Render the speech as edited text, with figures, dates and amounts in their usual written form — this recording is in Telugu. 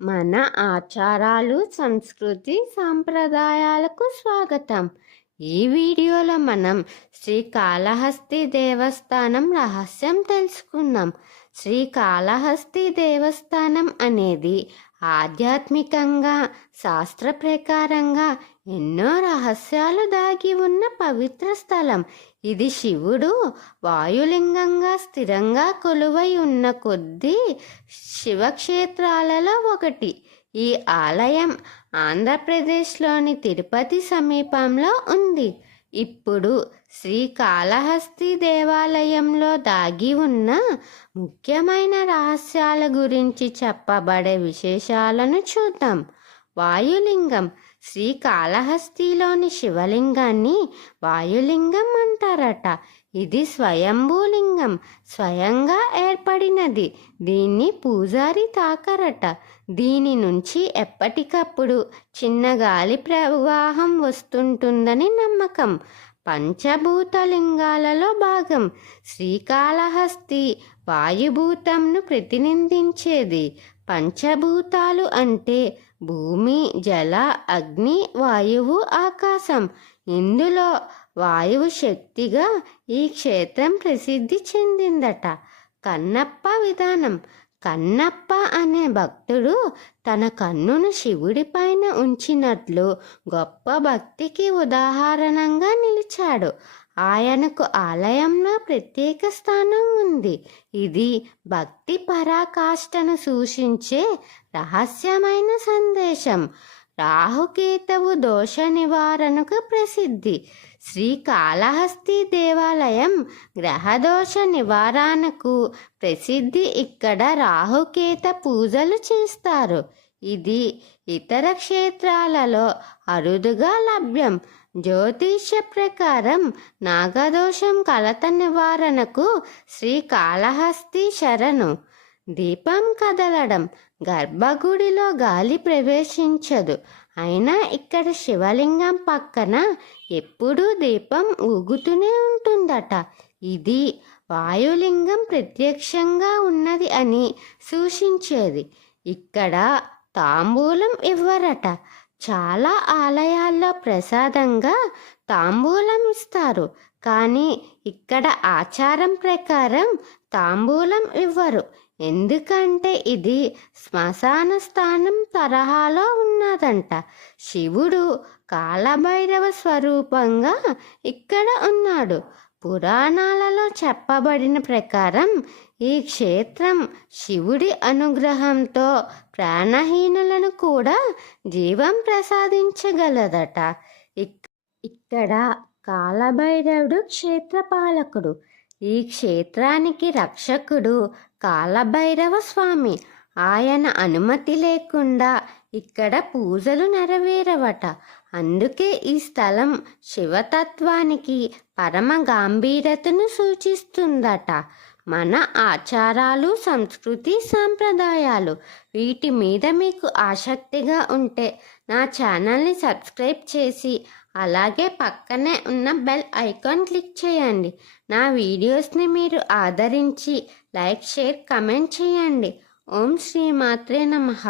మన ఆచారాలు, సంస్కృతి, సాంప్రదాయాలకు స్వాగతం. ఈ వీడియోలో మనం శ్రీకాళహస్తి దేవస్థానం రహస్యం తెలుసుకుందాం. శ్రీకాళహస్తి దేవస్థానం అనేది ఆధ్యాత్మికంగా, శాస్త్ర ప్రకారంగా ఎన్నో రహస్యాలు దాగి ఉన్న పవిత్ర స్థలం. ఇది శివుడు వాయులింగంగా స్థిరంగా కొలువై ఉన్న కొద్ది శివక్షేత్రాలలో ఒకటి. ఈ ఆలయం ఆంధ్రప్రదేశ్లోని తిరుపతి సమీపంలో ఉంది. ఇప్పుడు శ్రీకాళహస్తి దేవాలయంలో దాగి ఉన్న ముఖ్యమైన రహస్యాల గురించి చెప్పబడే విశేషాలను చూద్దాం. వాయులింగం. శ్రీకాళహస్తిలోని శివలింగాన్ని వాయులింగం అంటారట. ఇది స్వయంభూలింగం, స్వయంగా ఏర్పడినది. దీన్ని పూజారి తాకరట. దీని నుంచి ఎప్పటికప్పుడు చిన్న గాలి ప్రవాహం వస్తుంటుందని నమ్మకం. పంచభూతలింగాలలో భాగం. శ్రీకాళహస్తి వాయుభూతంను ప్రతినిధించేది. పంచభూతాలు అంటే భూమి, జల, అగ్ని, వాయువు, ఆకాశం. ఇందులో వాయువు శక్తిగా ఈ క్షేత్రం ప్రసిద్ధి చెందిందట. కన్నప్ప విధానం. కన్నప్ప అనే భక్తుడు తన కన్నును శివుడిపైన ఉంచినట్లు గొప్ప భక్తికి ఉదాహరణంగా నిలిచాడు. ఆయనకు ఆలయంలో ప్రత్యేక స్థానం ఉంది. ఇది భక్తి పరాకాష్ఠను సూచించే రహస్యమైన సందేశం. రాహుకేతువు దోష నివారణకు ప్రసిద్ధి. శ్రీకాళహస్తి దేవాలయం గ్రహదోష నివారణకు ప్రసిద్ధి. ఇక్కడ రాహుకేత పూజలు చేస్తారు. ఇది ఇతర క్షేత్రాలలో అరుదుగా లభ్యం. జ్యోతిష్య ప్రకారం నాగదోషం కలత నివారణకు శ్రీకాళహస్తి శరణు. దీపం కదలడం. గర్భగుడిలో గాలి ప్రవేశించదు. అయినా ఇక్కడ శివలింగం పక్కన ఎప్పుడూ దీపం ఊగుతూనే ఉంటుందట. ఇది వాయులింగం ప్రత్యక్షంగా ఉన్నది అని సూచించేది. ఇక్కడ తాంబూలం ఇవ్వరట. చాలా ఆలయాల్లో ప్రసాదంగా తాంబూలం ఇస్తారు. కానీ ఇక్కడ ఆచారం ప్రకారం తాంబూలం ఇవ్వరు. ఎందుకంటే ఇది శ్మశాన స్థానం తరహాలో ఉన్నదంట. శివుడు కాలభైరవ స్వరూపంగా ఇక్కడ ఉన్నాడు. పురాణాలలో చెప్పబడిన ప్రకారం ఈ క్షేత్రం శివుడి అనుగ్రహంతో ప్రాణహీనులను కూడా జీవం ప్రసాదించగలదట. ఇక్కడ కాలభైరవుడు క్షేత్రపాలకుడు. ఈ క్షేత్రానికి రక్షకుడు కాలభైరవ స్వామి. ఆయన అనుమతి లేకుండా ఇక్కడ పూజలు నెరవేరవట. అందుకే ఈ స్థలం శివతత్వానికి పరమ గాంభీర్యతను సూచిస్తుందట. మన ఆచారాలు, సంస్కృతి, సాంప్రదాయాలు వీటి మీద మీకు ఆసక్తిగా ఉంటే నా ఛానల్ని సబ్స్క్రైబ్ చేసి అలాగే పక్కనే ఉన్న బెల్ ఐకాన్ క్లిక్ చేయండి. నా వీడియోస్ని మీరు ఆదరించి లైక్, షేర్, కమెంట్ చేయండి. ఓం శ్రీ మాత్రే నమః.